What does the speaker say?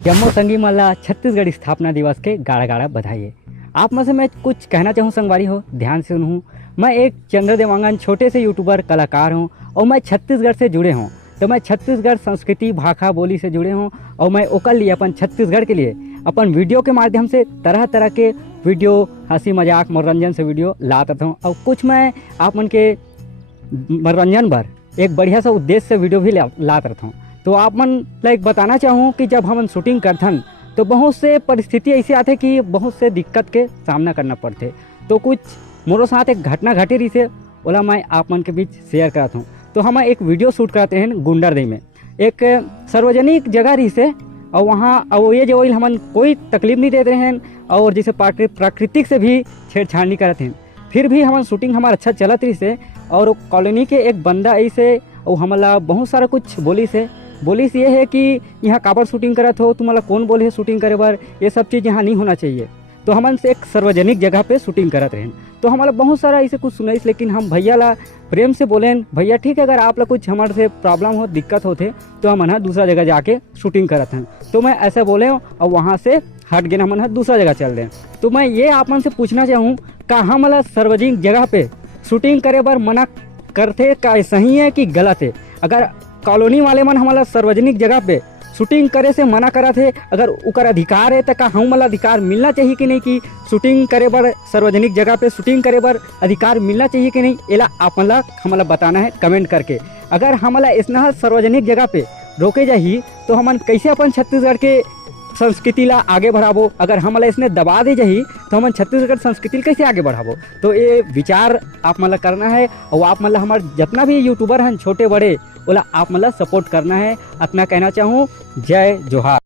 जम्मो संगी मल्ला छत्तीसगढ़ स्थापना दिवस के गाड़ा गाड़ा बधाई है। आप में से मैं कुछ कहना चाहूँ संगवारी हो, ध्यान से सुनूँ। मैं एक चंद्र देवांगन छोटे से यूट्यूबर कलाकार हूँ और मैं छत्तीसगढ़ से जुड़े हूँ। तो मैं छत्तीसगढ़ संस्कृति भाषा बोली से जुड़े हूँ और मैं ओकर लिए अपन छत्तीसगढ़ के लिए अपन वीडियो के माध्यम से तरह तरह के वीडियो, हंसी मजाक मनोरंजन से वीडियो लाता हूँ। और कुछ मैं आप मन के मनोरंजन पर एक बढ़िया सा उद्देश्य से वीडियो भी लात रहता हूँ। तो आप मन लाइक बताना चाहूँ कि जब हम शूटिंग करथन तो बहुत से परिस्थिति ऐसे आते कि बहुत से दिक्कत के सामना करना पड़ते। तो कुछ मोरो साथ एक घटना घटी रही से ओला मैं आप मन के बीच शेयर करता हूँ। तो हम एक वीडियो शूट करते हैं गुंडरदेही में, एक सार्वजनिक जगह रही से और वहाँ और ये जो हमन कोई तकलीफ नहीं देते हैं और जैसे प्राकृतिक से भी छेड़छाड़ नहीं करते हैं। फिर भी हमारा शूटिंग हमारा अच्छा चलत रही से और कॉलोनी के एक बंदा ऐसे और हमला बहुत सारा कुछ बोली से ये है कि यहाँ काबर शूटिंग करत हो, तुम्हारा कौन बोले है शूटिंग करे बार, ये सब चीज़ यहाँ नहीं होना चाहिए। तो हमन से एक सार्वजनिक जगह पे शूटिंग करत रहें। तो हमारा बहुत सारा ऐसे कुछ सुनाइस, लेकिन हम भैया ला प्रेम से बोलें, भैया ठीक है अगर आप लोग कुछ हमारे से प्रॉब्लम हो दिक्कत होते तो हम ना दूसरा जगह जाके शूटिंग करत हैं। तो मैं ऐसे बोले और वहाँ से हट गए, हम दूसरा जगह चल दें। तो मैं ये आप मन से पूछना चाहूँ कहाँ मतलब सार्वजनिक जगह पे शूटिंग करे बार मना करते का सही है कि गलत है? अगर कॉलोनी वाले मन हमारा सार्वजनिक जगह पे शूटिंग करे से मना करा थे, अगर उकर अधिकार है तो का हम वाला अधिकार मिलना चाहिए कि नहीं कि शूटिंग करे बर सार्वजनिक जगह पे शूटिंग करे बर अधिकार मिलना चाहिए कि नहीं? एला आप मला हमला बताना है कमेंट करके। अगर हमला इतना सार्वजनिक जगह पे रोके जाही तो हमन कैसे अपन छत्तीसगढ़ के संस्कृति ला आगे बढ़ाबो? अगर हमला इसने दबा दे जाही तो हम छत्तीसगढ़ संस्कृति कैसे आगे बढ़ाबो? तो ये विचार आप मतलब करना है और आप मतलब हमारे जितना भी यूट्यूबर हैं छोटे बड़े बोला आप मतलब सपोर्ट करना है। अपना कहना चाहूँ जय जोहार।